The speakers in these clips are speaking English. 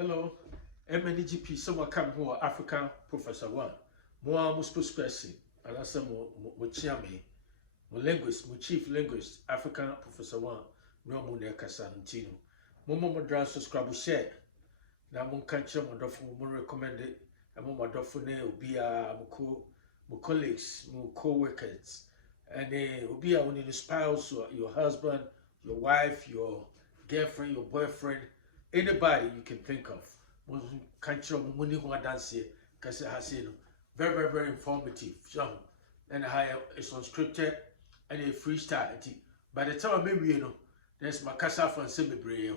Hello, MNGP. Someone come here, African Professor One. More spokesperson, and I say mo chairman, mo linguist, mo chief linguist, African Professor One. No mo ne kasantino. Mo dra subscribe share. Na mo kanche mo dofo mo recommend it. And mo dofo ne obi a mo colleagues, mo co-workers, and obi a when you spouse, your husband, your wife, your girlfriend, your boyfriend. Anybody you can think of. Money dance here because it has very informative. So, and it's unscripted and a freestyle. By the time maybe there's my casa from Semibre.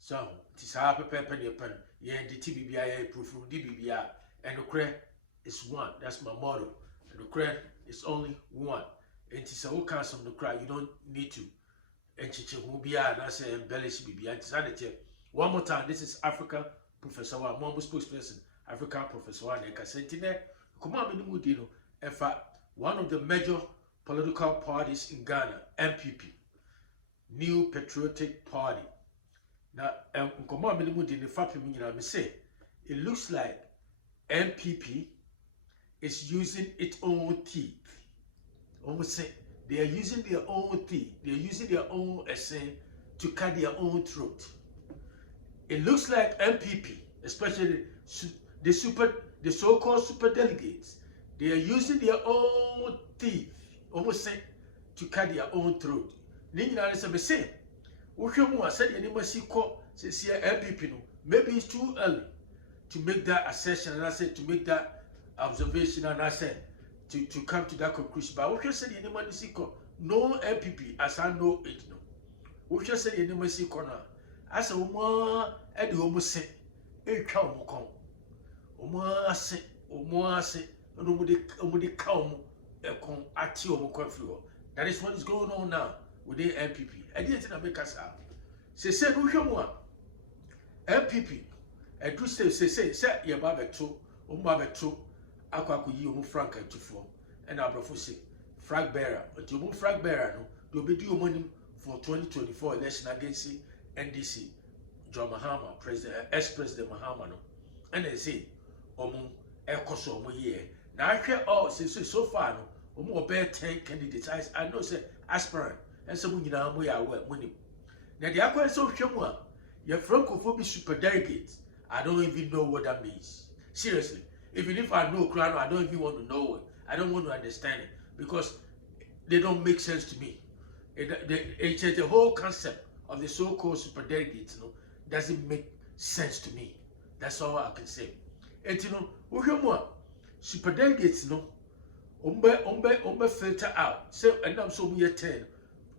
So it is our paper pen. Yeah, the TBBI proof from DBBI and the credit is one. That's my motto. And the credit is only one. And it's a whole council of the crowd. You don't need to. And Chichi will be and I say embellish BBI. One more time, this is Africa Professor One, Mambo spokesperson, African Professor One, and Casentine. Come on, Minimudino. In fact, one of the major political parties in Ghana, NPP, New Patriotic Party. Now, come on, Minimudino, if I say, it looks like NPP is using its own teeth. Almost say they are using their own teeth, they are using their own essay to cut their own throat. It looks like NPP, especially the so-called super-delegates, they are using their own teeth, almost say, to cut their own throat. Nina is a mistake. Ushemu said any see NPP no. Maybe it's too early to make that assertion, and I said to make that observation, and I said to come to that conclusion. But Usha said any see no NPP as I know it no. Usha said any see now. As a woman, and the woman say, a cow, Oma say, and nobody cow, a con at your confluo. That is what is going on now with the NPP. I didn't make us out. Say, Rushamwa, NPP, and to say, your barber two, Aquaku, you frank and to form, and Abrafusi, flag bearer, but you move flag bearer, no, you'll be due money for 2024 election against NDC, John Mahama, ex-president Mahama, no, and they say, Ekoso, year. Now I hear all so far, no, bear 10 candidates. I know, say, aspirant, and some we are winning. Now the Aqua so Shamwa, your Francophobia super-delegates. I don't even know what that means. Seriously, even if I know Crown, I don't even want to know it. I don't want to understand it because they don't make sense to me. It's the whole concept of the so-called super-delegates, doesn't make sense to me. That's all I can say. And super-delegates, filter out. So, and I'm so we 10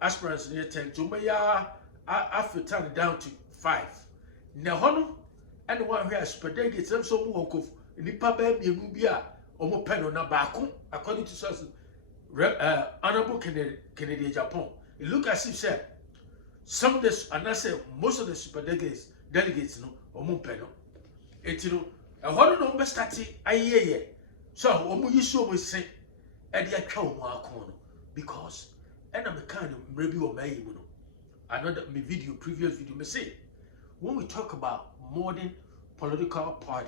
aspirants near 10 to me, after turn down to 5. Now, and the one who has super-delegates, I'm so walk off in the papa be Nubia, pen on a baku, according to sources, Honorable Kennedy Japan. It look as if said. Some of the, and I say most of the super-delegates, Omupeno, a whole number starting a year. So, Omu say, and the account because, and I'm a kind of review of my another previous video, may say, when we talk about modern political party,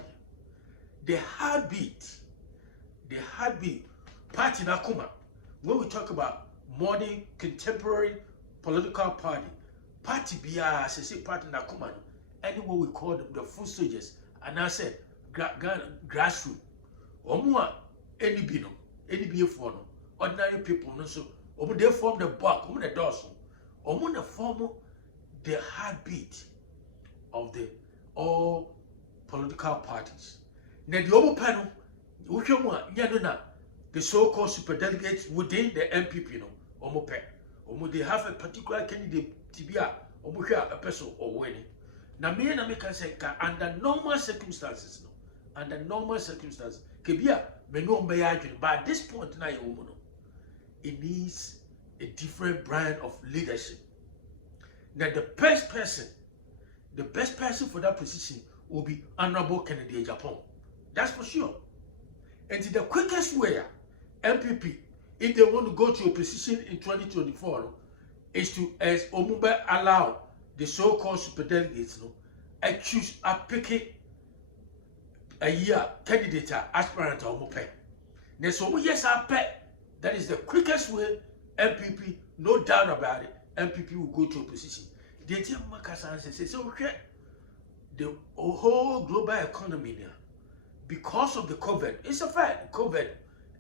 the heartbeat, party Nakuma, when we talk about modern contemporary political party BR, say party Nakuma, anywhere we call them the full soldiers, and I said grassroots. Omua any be for no ordinary people no so they form the bulk, the dorsal, the form the heartbeat of the all political parties. Now the open panel, the so-called super-delegates within the NPP they have a particular candidate to be a person or winning. Now me and I can say under normal circumstances, Kebia may no be arguing, but at this point now it needs a different brand of leadership. Now the best person for that position will be Honorable Kennedy Japan. That's for sure. And the quickest way NPP, if they want to go to a position in 2024, is to, as Omumba allow the so-called super-delegates, choose a pick a year candidate aspirant or more pay. So yes, I pet. That is the quickest way. NPP, no doubt about it. NPP will go to opposition. They tell Makasan say so okay. The whole global economy now, because of the COVID, it's a fact. COVID,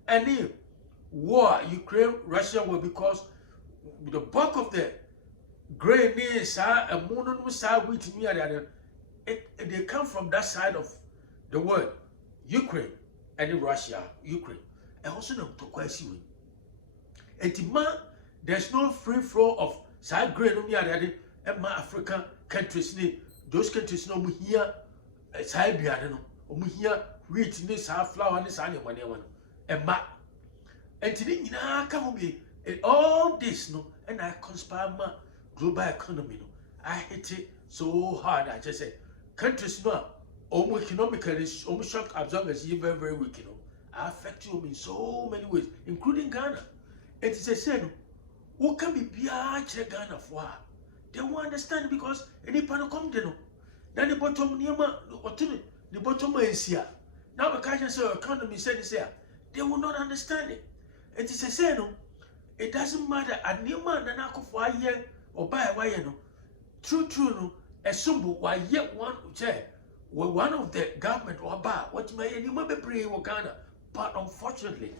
any war, Ukraine, Russia, war, because the bulk of the grain is a mono side wheat me they come from that side of the world, Ukraine and Russia, Ukraine, and also the Tokyo. And there's no free flow of side grain and my African countries. Those countries no here side no here wheat this flour this and money and ma and today come be all this no and I conspire my global economy no I hate it so hard. I just say countries no economically almost shock absorb as you very weak, I affect you in so many ways, including Ghana. It is a say no who can be Ghana for they won't understand because any panel come to know. Then the bottom near the bottom is here. Now the question say economy said this here. They will not understand it. It is a say no. It doesn't matter a new man and I go for a year or buy a wire no. True no. A symbol why yet one say one of the government or bar what may any member pray Ghana. But unfortunately,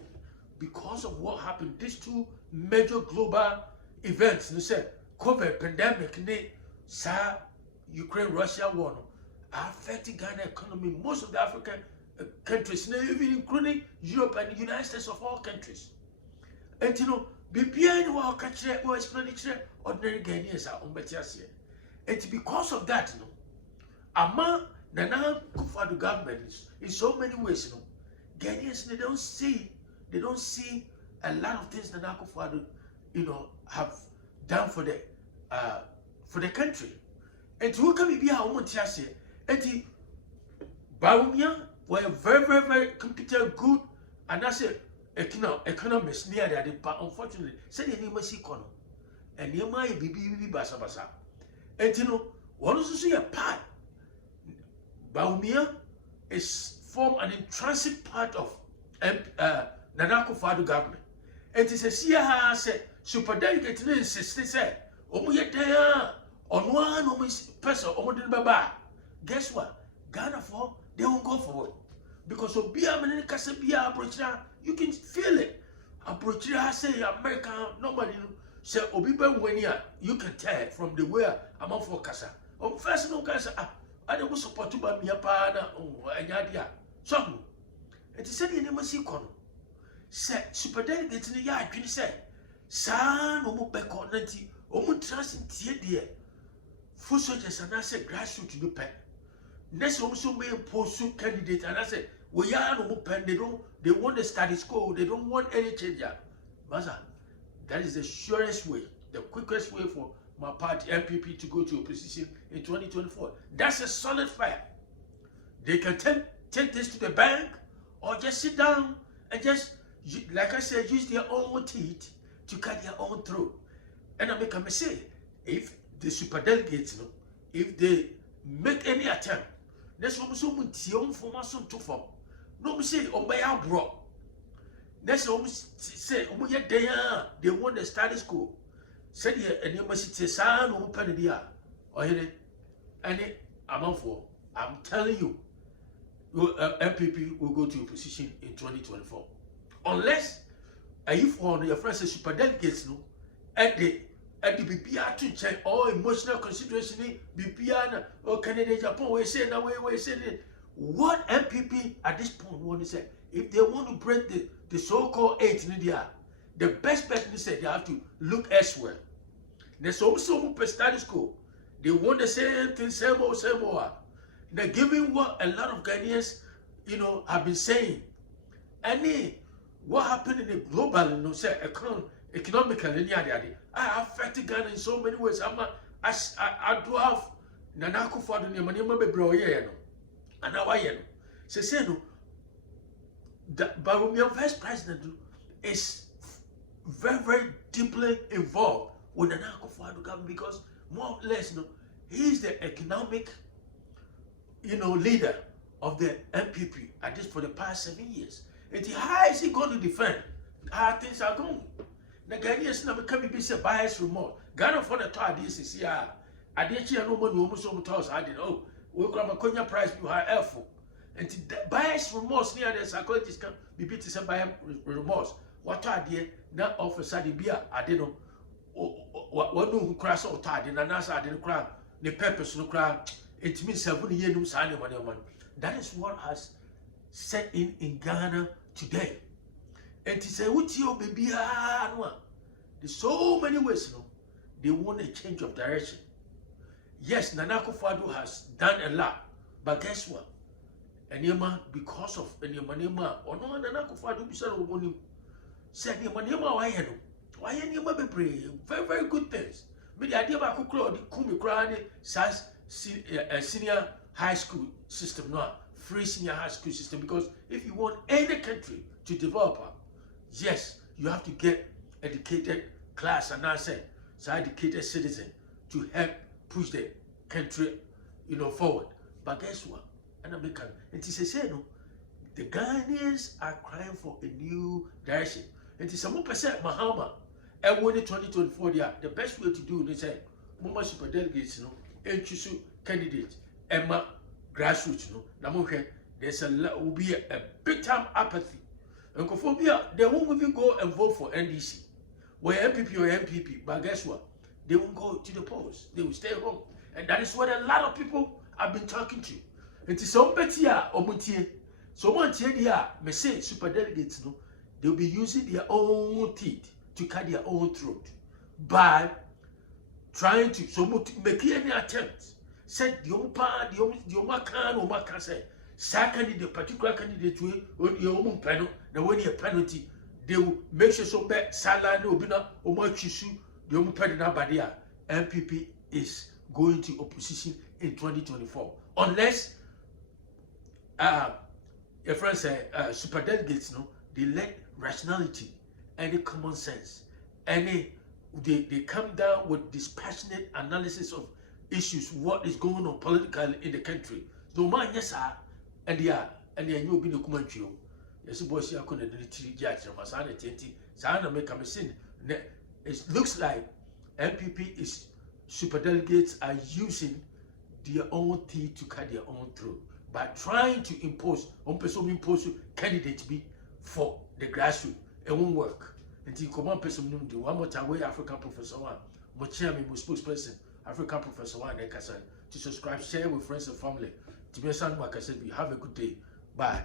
because of what happened, these two major global events, they said COVID pandemic, Ukraine Russia war affecting Ghana economy, most of the African countries, even including Europe and the United States of all countries. And be behind what country or expenditure ordinary Ghanaians are on Betiasia. And because of that, Ama Nana Kufa the government in so many ways, Ghanaians they don't see a lot of things Nana Kufa have done for the country. And who can be our own Tiasia? And Baumia were very competent, good, and I said economists near that, but unfortunately, said the name is Econo, and near my BB Basabasa. And one also see a part. Baumia is formed an intrinsic part of Nanako Fado government. And it is a Sia said, super-delegate insist, they said, Omuya on one person, Baba. Guess what? Ghana for they won't go forward. Because of Bia Kasabia Abrochira, you can feel it. Abrochira say American, nobody say Obiba Wenia, you can tell from the way I'm on for Casa. First no Casa, I don't support to buy me a partner or a yadia. So it is said in the Masicon. Say super-delegates in the yard, can you say? San Omubeko Nanti, Omutrans in Tia. Full soldiers and I said grassroots to the pen. Next also may post candidate and I said, we are no pen, they want the status quo, they don't want any change. Maza, that is the surest way, the quickest way for my party NPP to go to opposition in 2024. That's a solid fire. They can take this to the bank or just sit down and just, like I said, use their own teeth to cut their own throat. And I make a mistake. If the super-delegates, if they make any attempt, there's someone for my son to form. No, say, oh, my bro. Next, say, oh, yeah, they want the status quo. Said here, and you must say, son, or Panadia, or here, and I'm telling you, MPP will go to opposition in 2024. Unless, if one of your friends is super-delegates, at the BPR to check all emotional consideration, BPR or Canada, Japan, we say now, we say what MPP at this point want to say, if they want to break the so-called 8 in India, the best bet they say they have to look elsewhere. There's also a status quo. They want the same thing, same more. They're giving what a lot of Ghanaians, have been saying. And what happened in the global, say, economically, I affected Ghana in so many ways. I do have Nanaku for the name of bro, and now I am. Say, no, but Barumia vice president is very deeply involved with Nanaku for the government because more or less, he's the economic leader of the NPP at this for the past 7 years. And how is he going to defend how things are going? The Ghanaians now become be say bias remote. Ghana for the third this is here. I didn't hear no money almost over to us. I didn't know. We grab a Konya price you have helpful. And bias remorse near the psychologists can be beat to some bias remorse. What are they now officer the beer? I didn't know. What no crash or tired and answer I didn't cry. The purpose no cry. It means 7 years signing money. That is what has set in Ghana today. And to say, what you baby, there's so many ways, they want a change of direction. Yes, Nana Akufo-Addo has done a lot, but guess what? Enema, because of Enema, or no, Nana Akufo-Addo said, why Enema be very, very good things. But the idea about Kumi senior high school system, no, free senior high school system, because if you want any country to develop, yes, you have to get educated class and I say, so educated citizen to help push the country, forward. But guess what? And American, and it is say no, the Ghanaians are crying for a new direction. And it is some percent Mahama. And when 2024, the best way to do is say, Mama super delegates, and choose candidates, Emma grassroots, there's will be a big time apathy. And they won't even go and vote for NDC. Where NPP or MPP, but guess what? They won't go to the polls. They will stay home. And that is what a lot of people have been talking to. And to some betia or mutie. So one tier, may say super delegates, they'll be using their own teeth to cut their own throat by trying to make any attempts. Said the Omakan say, second the particular candidate will your own panel, the one year penalty, they will make sure so bad Salah no bina or much issue the own panel by there. NPP is going to opposition in 2024 unless your friends say super delegates they let rationality, any common sense, they come down with dispassionate analysis of issues, what is going on politically in the country. No man, yes, sir, and you be the commentary. Yes, boys, you are going to do it. Masana Tenti, Sana make a machine. It looks like NPP is super delegates are using their own teeth to cut their own throat by trying to impose candidates be for the grassroots. It won't work. Until you come on, person do one more time. African Professor One, my chairman, my spokesperson, African Professor One, to subscribe, share with friends and family. To be a son, like I said, we have a good day. Bye.